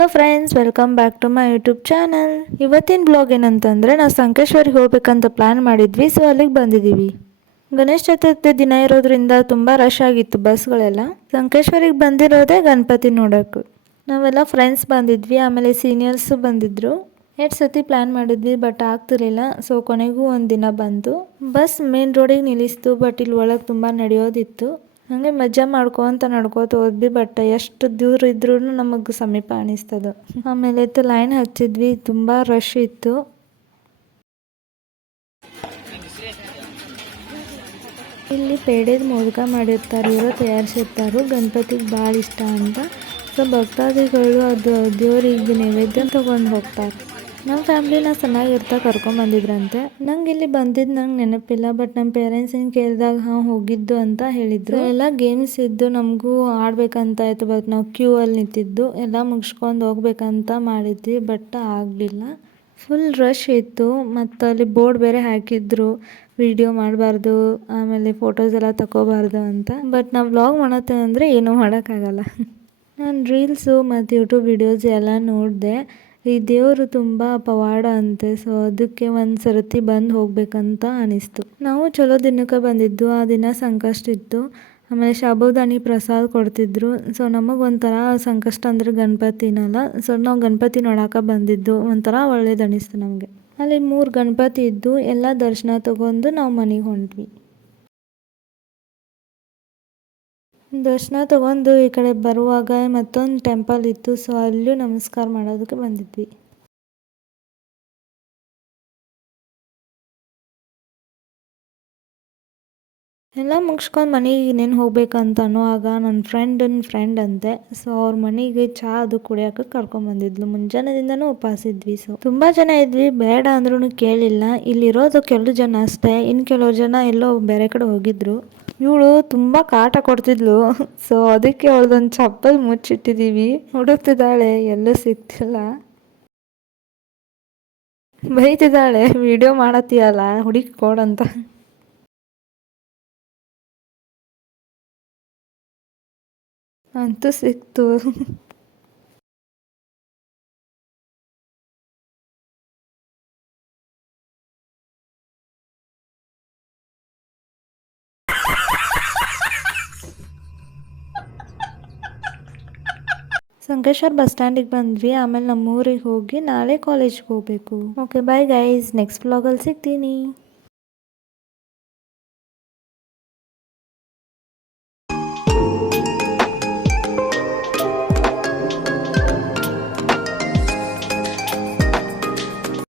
Hello friends, welcome back to my YouTube channel. ಇವತ್ತಿನ blog ಏನಂತಂದರೆ ನಾವು ಸಂಕೇಶ್ವರಿಗೆ ಹೋಗ್ಬೇಕಂತ ಪ್ಲ್ಯಾನ್ ಮಾಡಿದ್ವಿ. ಸೊ ಅಲ್ಲಿಗೆ ಬಂದಿದ್ದೀವಿ. ಗಣೇಶ ಚತುರ್ಥಿ ದಿನ ಇರೋದ್ರಿಂದ ತುಂಬ ರಶ್ ಆಗಿತ್ತು ಬಸ್ಗಳೆಲ್ಲ. ಸಂಕೇಶ್ವರಿಗೆ ಬಂದಿರೋದೇ ಗಣಪತಿ ನೋಡೋಕ್ಕೆ. ನಾವೆಲ್ಲ ಫ್ರೆಂಡ್ಸ್ ಬಂದಿದ್ವಿ, ಆಮೇಲೆ ಸೀನಿಯರ್ಸು ಬಂದಿದ್ದರು. 2 ಸತಿ ಪ್ಲ್ಯಾನ್ ಮಾಡಿದ್ವಿ, ಬಟ್ ಆಗ್ತಿರಲಿಲ್ಲ. ಸೊ ಕೊನೆಗೂ ಒಂದು ದಿನ ಬಂತು. ಬಸ್ ಮೇನ್ ರೋಡಿಗೆ ನಿಲ್ಲಿಸ್ತು, ಬಟ್ ಇಲ್ಲಿ ಒಳಗೆ ತುಂಬ ನಡೆಯೋದಿತ್ತು. ಹಾಗೆ ಮಜಾ ಮಾಡ್ಕೊತ ನಡ್ಕೋತ ಹೋದ್ವಿ. ಬಟ್ ಎಷ್ಟು ದೂರ ಇದ್ರೂ ನಮಗೆ ಸಮೀಪ ಅನಿಸ್ತದೆ. ಆಮೇಲೆ ಲೈನ್ ಹಚ್ಚಿದ್ವಿ, ತುಂಬ ರಶ್ ಇತ್ತು. ಇಲ್ಲಿ ಪೇಡೆದ ಮೋದಕ ಮಾಡಿರ್ತಾರೆ, ಇವರು ತಯಾರಿಸಿರ್ತಾರೆ. ಗಣಪತಿಗೆ ಭಾಳ ಇಷ್ಟ ಅಂತ. ಸೊ ಭಕ್ತಾದಿಗಳು ಅದು ದೇವರಿಗೆ ನೈವೇದ್ಯ ತೊಗೊಂಡು ಹೋಗ್ತಾರೆ. ನಮ್ಮ ಫ್ಯಾಮ್ಲಿನ ಚೆನ್ನಾಗಿರ್ತಾ ಕರ್ಕೊಂಬಂದಿದ್ರಂತೆ. ನಂಗೆ ಇಲ್ಲಿ ಬಂದಿದ್ದು ನಂಗೆ ನೆನಪಿಲ್ಲ, ಬಟ್ ನಮ್ಮ ಪೇರೆಂಟ್ಸಿನ ಕೇಳಿದಾಗ ಹೋಗಿದ್ದು ಅಂತ ಹೇಳಿದರು. ಎಲ್ಲ ಗೇಮ್ಸ್ ಇದ್ದು ನಮಗೂ ಆಡ್ಬೇಕಂತ ಆಯಿತು, ಬಟ್ ನಾವು ಕ್ಯೂ ಅಲ್ಲಿ ನಿಂತಿದ್ದು ಎಲ್ಲ ಮುಗಿಸ್ಕೊಂಡು ಹೋಗ್ಬೇಕಂತ ಮಾಡಿದ್ವಿ, ಬಟ್ ಆಗಲಿಲ್ಲ. ಫುಲ್ ರಶ್ ಇತ್ತು. ಮತ್ತು ಅಲ್ಲಿ ಬೋರ್ಡ್ ಬೇರೆ ಹಾಕಿದ್ರು, ವಿಡಿಯೋ ಮಾಡಬಾರ್ದು, ಆಮೇಲೆ ಫೋಟೋಸ್ ಎಲ್ಲ ತಗೋಬಾರ್ದು ಅಂತ. ಬಟ್ ನಾವು ವ್ಲಾಗ್ ಮಾಡತ್ತೇವೆ ಅಂದರೆ ಏನೂ ಮಾಡೋಕ್ಕಾಗಲ್ಲ. ನಾನು ರೀಲ್ಸು ಮತ್ತು ಯೂಟ್ಯೂಬ್ ವಿಡಿಯೋಸ್ ಎಲ್ಲ ನೋಡಿದೆ. ಈ ದೇವರು ತುಂಬ ಪವಾಡ ಅಂತೆ. ಸೊ ಅದಕ್ಕೆ ಒಂದು ಸರ್ತಿ ಬಂದು ಹೋಗ್ಬೇಕಂತ ಅನಿಸ್ತು. ನಾವು ಚಲೋ ದಿನಕ್ಕೆ ಬಂದಿದ್ದು. ಆ ದಿನ ಸಂಕಷ್ಟ ಇತ್ತು, ಆಮೇಲೆ ಸಾಬುದಾನಿ ಪ್ರಸಾದ ಕೊಡ್ತಿದ್ರು. ಸೊ ನಮಗೆ ಒಂಥರ ಸಂಕಷ್ಟ ಅಂದರೆ ಗಣಪತಿನಲ್ಲ. ಸೊ ನಾವು ಗಣಪತಿ ನೋಡೋಕೆ ಬಂದಿದ್ದು, ಒಂಥರ ಒಳ್ಳೇದು ಅನಿಸ್ತು ನಮಗೆ. ಅಲ್ಲಿ 3 ಗಣಪತಿ ಇದ್ದು, ಎಲ್ಲ ದರ್ಶನ ತಗೊಂಡು ನಾವು ಮನೆಗೆ ಹೊಂಟ್ವಿ. ದರ್ಶನ ತಗೊಂಡು ಈ ಕಡೆ ಬರುವಾಗ ಮತ್ತೊಂದು ಟೆಂಪಲ್ ಇತ್ತು. ಸೊ ಅಲ್ಲೂ ನಮಸ್ಕಾರ ಮಾಡೋದಕ್ಕೆ ಬಂದಿದ್ವಿ. ಎಲ್ಲ ಮುಗಿಸ್ಕೊಂಡು ಮನೆಗೆ ಇನ್ನೇನು ಹೋಗ್ಬೇಕಂತ ಅನ್ನುವಾಗ ನನ್ನ ಫ್ರೆಂಡ್ ಅಂತೆ. ಸೊ ಅವ್ರ ಮನೆಗೆ ಚಹಾ ಅದು ಕುಡಿಯೋಕೆ ಕರ್ಕೊಂಬಂದಿದ್ಲು. ಮುಂಜಾನೆದಿಂದನೂ ಉಪವಾಸ ಇದ್ವಿ. ಸೊ ತುಂಬ ಜನ ಇದ್ವಿ, ಬೇಡ ಅಂದ್ರೂ ಕೇಳಿಲ್ಲ. ಇಲ್ಲಿರೋದು ಕೆಲವು ಜನ ಅಷ್ಟೇ, ಇನ್ನು ಕೆಲವು ಜನ ಎಲ್ಲೋ ಬೇರೆ ಕಡೆ ಹೋಗಿದ್ರು. ಇವಳು ತುಂಬ ಕಾಟ ಕೊಡ್ತಿದ್ಲು. ಸೊ ಅದಕ್ಕೆ ಅವಳದೊಂದು ಚಪ್ಪಲ್ ಮುಚ್ಚಿಟ್ಟಿದ್ದೀವಿ. ಹುಡುಕ್ತಿದ್ದಾಳೆ, ಎಲ್ಲೂ ಸಿಗ್ತಿಲ್ಲ. ಬೈತಿದ್ದಾಳೆ, ವಿಡಿಯೋ ಮಾಡತ್ತೀಯಲ್ಲ ಹುಡುಕಿ ಕೊಡಂತ. ಅಂತೂ ಸಿಕ್ತು. ಸಂಕೇಶ್ವರ ಬಸ್ ಸ್ಟ್ಯಾಂಡಿಗೆ ಬಂದ್ವಿ. ಆಮೇಲೆ ನಮ್ಮೂರಿಗೆ ಹೋಗಿ ನಾಳೆ ಕಾಲೇಜ್ಗೆ ಹೋಗಬೇಕು. ಓಕೆ ಬಾಯ್ ಗೈಸ್, ನೆಕ್ಸ್ಟ್ ವ್ಲಾಗಲ್ಲಿ ಸಿಗ್ತೀನಿ.